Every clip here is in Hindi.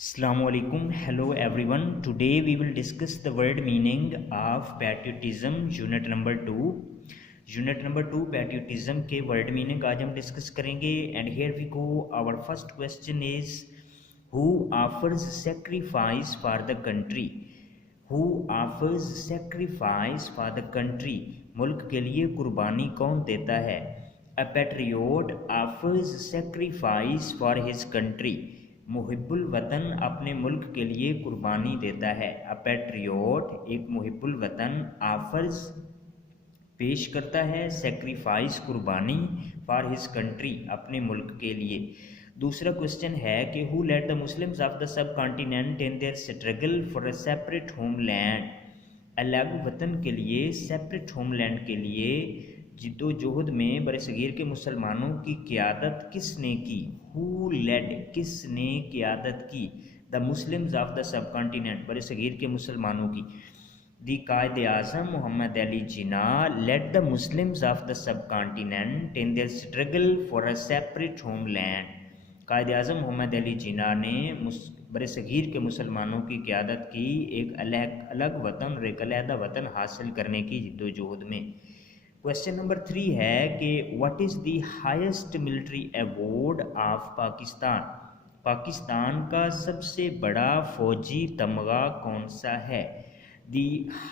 Assalamualaikum. Hello everyone. Today we will discuss the word meaning of patriotism unit number 2. Unit number 2 patriotism के word meaning आज हम discuss करेंगे. And here we go. Our first question is, who offers sacrifice for the country? Who offers sacrifice for the country? मुल्क के लिए कुर्बानी कौन देता है? A patriot offers sacrifice for his country. मुहिब्बुल वतन अपने मुल्क के लिए कुर्बानी देता है. अ पैट्रियोट एक मुहिब्बुल वतन ऑफर्स पेश करता है, सेक्रीफाइस कुर्बानी फॉर हिज कंट्री अपने मुल्क के लिए. दूसरा क्वेश्चन है कि who led the Muslims of the subcontinent in their struggle for a separate homeland. अलग वतन के लिए, सेपरेट होमलैंड के लिए जिद्दोजहद में बरसगीर के मुसलमानों की क़यादत किसने की? हु लेड, किसने क़यादत की? The Muslims of the subcontinent, बरसगीर के मुसलमानों की. The Quaid Azam Mohammad Ali Jinnah led the Muslims of the subcontinent in their struggle for a separate homeland. Quaid Azam Mohammad Ali Jinnah ने बरसगीर के मुसलमानों की क़यादत की एक अलग वतन और एक अलहदा वतन हासिल करने की जिद्दोजहद में. क्वेश्चन नंबर 3 है कि what is the highest military award of Pakistan. Pakistan का सबसे बड़ा फौजी तमगा कौन सा है? The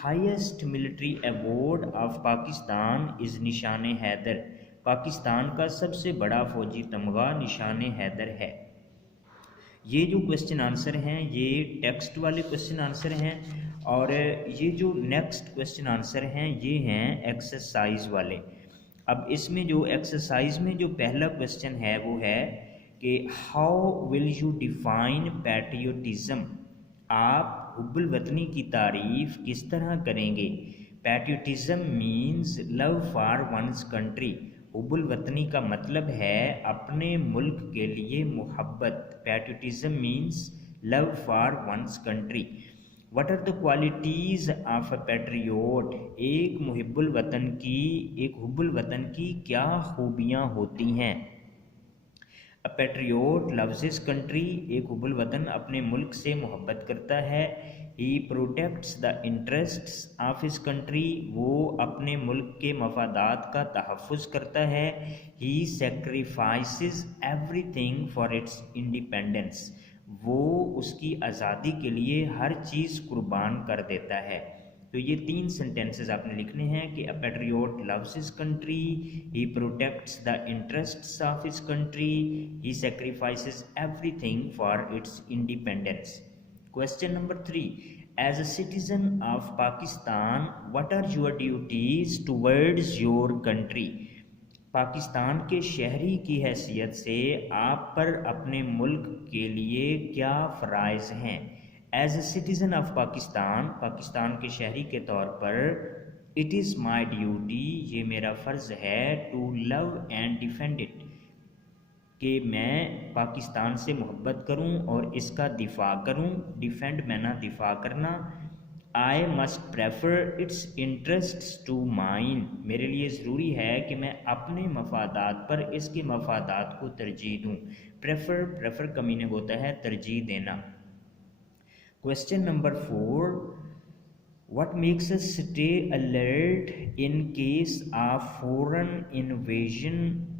highest military award of Pakistan is निशान हैदर. पाकिस्तान का सबसे बड़ा फौजी तमगा निशान हैदर है. ये जो क्वेश्चन आंसर हैं ये टेक्स्ट वाले क्वेश्चन आंसर हैं, और ये जो नेक्स्ट क्वेश्चन आंसर हैं ये हैं एक्सरसाइज वाले. अब इसमें जो एक्सरसाइज में जो पहला क्वेश्चन है वो है कि how will you define patriotism. आप हुब्बुल वतनी की तारीफ़ किस तरह करेंगे? Patriotism means love for one's country. हुब्बुल वतनी का मतलब है अपने मुल्क के लिए मोहब्बत. Patriotism means love for one's country. What are the qualities of a patriot. एक मुहिब्बुल वतन की, एक हुब्बुल वतन की क्या खूबियाँ होती हैं? A patriot loves his country. एक हुब्बुल वतन अपने मुल्क से मोहब्बत करता है. He protects the interests of his country. वो अपने मुल्क के मफादात का तहफ़्फ़ुज़ करता है. He sacrifices everything for its independence. वो उसकी आज़ादी के लिए हर चीज़ कुर्बान कर देता है. तो ये 3 सेंटेंसेस आपने लिखने हैं कि a patriot loves his country, he protects the interests of his country, he sacrifices everything for its independence. Question number 3, as a citizen of Pakistan what are your duties towards your country. Pakistan के शहरी की हैसियत से आप पर अपने मुल्क के लिए क्या फ़राइज़ हैं? As a citizen of Pakistan, Pakistan के शहरी के तौर पर, इट इज़ माई ड्यूटी, ये मेरा फ़र्ज़ है, to love and defend it, कि मैं पाकिस्तान से मोहब्बत करूं और इसका दिफा करूं. डिफेंड मैना दिफा करना. I must prefer its interests to mine. मेरे लिए ज़रूरी है कि मैं अपने मफादात पर इसके मफादात को तरजीह दूँ. प्रेफर का मीनिंग होता है तरजीह देना. Question number 4, what makes us stay alert in case of foreign invasion.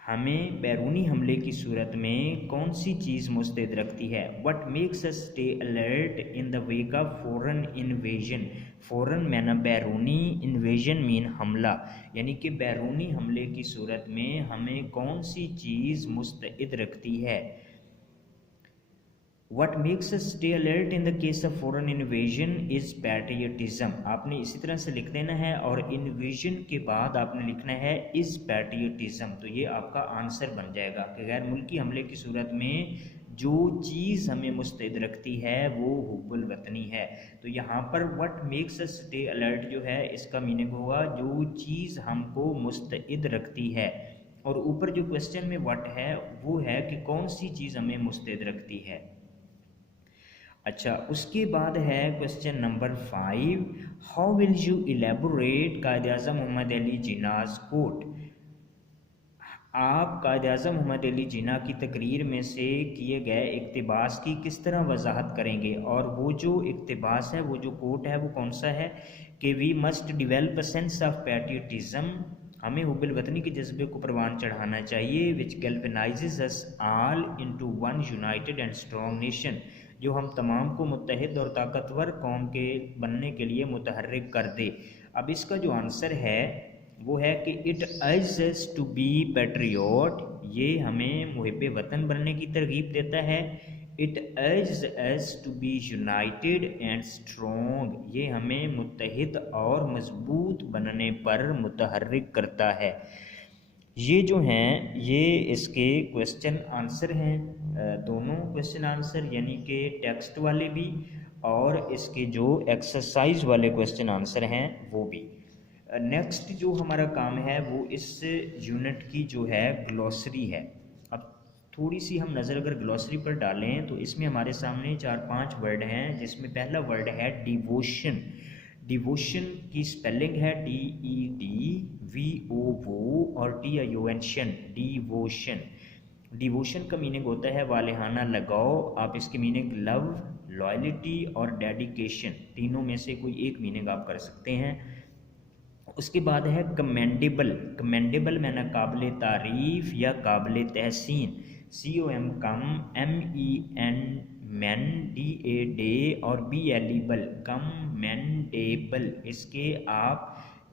हमें बैरूनी हमले की सूरत में कौन सी चीज़ मुस्तैद रखती है? What makes us stay alert in the wake of foreign invasion. Foreign मैना बैरूनी, इन्वेजन मीन हमला, यानी कि बैरूनी हमले की सूरत में हमें कौन सी चीज़ मुस्तैद रखती है? What makes us stay alert in the case of foreign invasion is patriotism. आपने इसी तरह से लिख देना है और invasion के बाद आपने लिखना है is patriotism. तो ये आपका आंसर बन जाएगा कि गैर मुल्की हमले की सूरत में जो चीज़ हमें मुस्तैद रखती है वो हुब्बुल वतनी है. तो यहाँ पर what makes us stay alert जो है इसका मीनिंग होगा जो चीज़ हमको मुस्तैद रखती है. और ऊपर जो क्वेश्चन में what है वो है कि कौन सी चीज़ हमें मुस्तैद रखती है. अच्छा, उसके बाद है question number 5, how will you elaborate Quaid Azam Mohammad Ali Jinnah's quote. आप कायद-ए-आज़म मोहम्मद अली जिन्ना की तकरीर में से किए गए इक़्तिबास की किस तरह वजाहत करेंगे। और वो जो इक़्तिबास है, वो जो कोट है, वो कौन सा है कि we must develop a sense of patriotism, हमें हुब्बुल वतनी के जज्बे को परवान चढ़ाना चाहिए, which galvanizes us all into one united and strong nation, जो हम तमाम को मुत्तहिद और ताकतवर कौम के बनने के लिए मुतहर्रिक कर दे। अब इसका जो आंसर है वो है कि it urges to be patriot, ये हमें मुहिब्बे वतन बनने की तरगीब देता है। It urges us to be united and strong, ये हमें मुत्तहिद और मजबूत बनने पर मुतहर्रिक करता है। ये जो हैं ये इसके क्वेश्चन आंसर हैं, दोनों क्वेश्चन आंसर, यानी कि टेक्स्ट वाले भी और इसके जो एक्सरसाइज वाले क्वेश्चन आंसर हैं वो भी। नेक्स्ट जो हमारा काम है वो इस यूनिट की जो है ग्लॉसरी है। अब थोड़ी सी हम नज़र अगर ग्लॉसरी पर डालें तो इसमें हमारे सामने 4-5 वर्ड हैं, जिसमें पहला वर्ड है डिवोशन। डिवोशन की स्पेलिंग है DEDVOO और TION, डिवोशन। डिवोशन का मीनिंग होता है वालेहाना लगाओ। आप इसकी मीनिंग लव, लॉयल्टी और डेडिकेशन, तीनों में से कोई एक मीनिंग आप कर सकते हैं। उसके बाद है कमेंडेबल। कमेंडेबल मैंने काबिल तारीफ़ या काबिल तहसीन, COM कम, MEN मैन, DA और BLE कमेंडेबल। इसके आप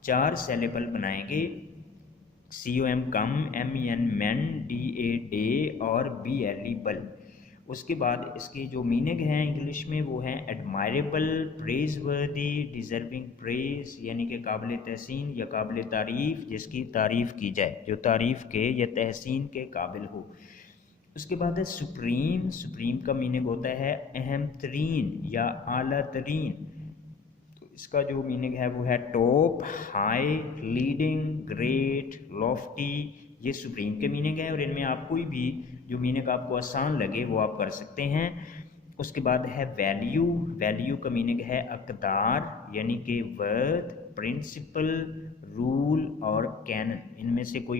4 सेलेबल बनाएंगे, COM कम, MEN मैन, DA और BLE। उसके बाद इसके जो मीनिंग हैं इंग्लिश में वो हैं एडमायरेबल, प्रेज़वर्दी, डिज़र्विंग प्रेज़, यानी कि काबिल तहसीन या काबिल तारीफ़, जिसकी तारीफ़ की जाए, जो तारीफ़ के या तहसीन के काबिल हो। उसके बाद है सुप्रीम। सुप्रीम का मीनिंग होता है अहम तरीन या आला तरीन। तो इसका जो मीनिंग है वो है top, high, leading, great, Lofty, ये सुप्रीम के मीनिंग है। और इनमें आप कोई भी जो मीनिंग आपको आसान लगे वो आप कर सकते हैं। उसके बाद है वैल्यू। वैल्यू का मीनिंग है अक़दार, यानी कि वर्थ, प्रिंसिपल, रूल और कैनन, इनमें से कोई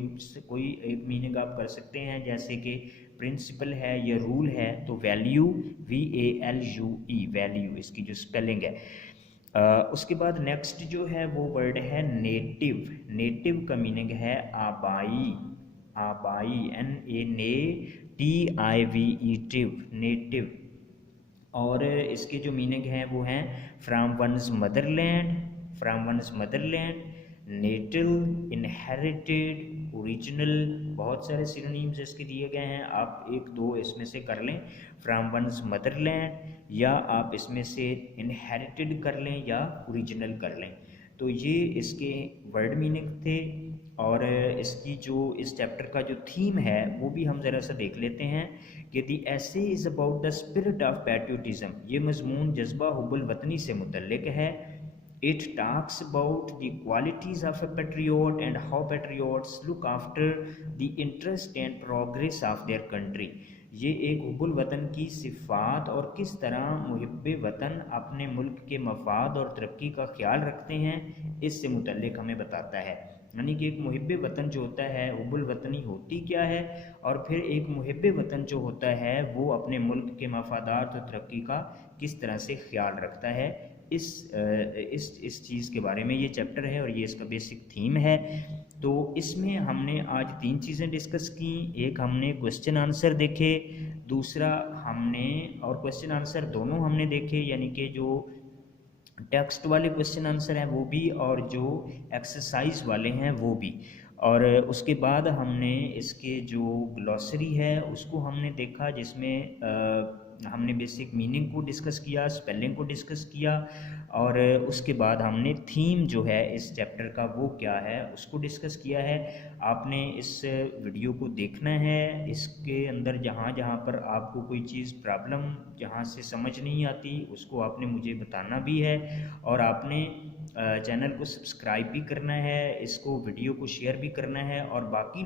एक मीनिंग आप कर सकते हैं। जैसे कि प्रिंसिपल है या रूल है तो वैल्यू, VALUE, वैल्यू इसकी जो स्पेलिंग है। उसके बाद नेक्स्ट जो है वो वर्ड है नेटिव। नेटिव का मीनिंग है आबाई। आबाई, NATIVE, नेटिव। और इसके जो मीनिंग हैं वो हैं from one's motherland, from one's motherland, native, inherited, original, बहुत सारे सिनोनिम्स इसके दिए गए हैं, आप 1-2 इसमें से कर लें। फ्राम वंस मदरलैंड, या आप इसमें से इनहेरिटेड कर लें या ओरिजिनल कर लें। तो ये इसके वर्ड मीनिंग थे। और इसकी जो इस चैप्टर का जो थीम है वो भी हम ज़रा सा देख लेते हैं कि दी ऐसे is about the spirit of patriotism. ये मजमून जज्बा हुब्बुल वतनी से मुतल्लिक है। It talks about the qualities of a patriot and how patriots look after the interest and progress of their country. ये एक हुब्बुल वतन की सिफ़ात और किस तरह मुहिब्बे वतन अपने मुल्क के मफाद और तरक्की का ख्याल रखते हैं, इससे मुतल्लिक हमें बताता है। यानी कि एक मुहिब्बे वतन जो होता है, हुब्बुल वतनी होती क्या है, और फिर एक मुहिब्बे वतन जो होता है वो अपने मुल्क के मफादात और तरक्की का किस तरह से ख्याल रखता है, इस चीज़ के बारे में ये चैप्टर है और ये इसका बेसिक थीम है। तो इसमें हमने आज 3 चीज़ें डिस्कस की। एक हमने क्वेश्चन आंसर देखे, दूसरा हमने, और क्वेश्चन आंसर दोनों हमने देखे, यानी कि जो टेक्स्ट वाले क्वेश्चन आंसर हैं वो भी और जो एक्सरसाइज वाले हैं वो भी। और उसके बाद हमने इसके जो ग्लॉसरी है उसको हमने देखा, जिसमें हमने बेसिक मीनिंग को डिस्कस किया, स्पेलिंग को डिस्कस किया, और उसके बाद हमने थीम जो है इस चैप्टर का वो क्या है उसको डिस्कस किया है। आपने इस वीडियो को देखना है, इसके अंदर जहाँ जहाँ पर आपको कोई चीज़ प्रॉब्लम जहाँ से समझ नहीं आती उसको आपने मुझे बताना भी है, और आपने चैनल को सब्सक्राइब भी करना है, इसको वीडियो को शेयर भी करना है, और बाकी